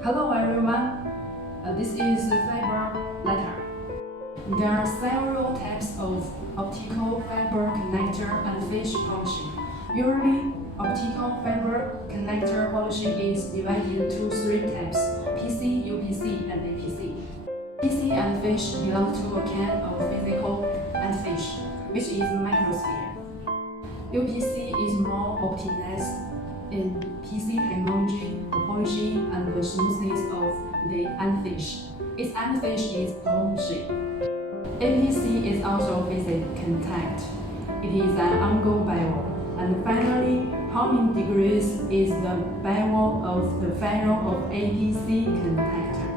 Hello everyone, this is fiber letter. There are several types of optical fiber connector and fish polishing. Usually, optical fiber connector polishing is divided into three types: PC, UPC, and APC. PC and fish belong to a kind of physical and fish, which is microsphere. UPC is more optimized in PC technology, the polishing and the smoothness of the endfish. Its endfish is dome shape. APC is also physical contact. It is an angle bevel. And finally, how many degrees is the bevel of the final of APC contactor?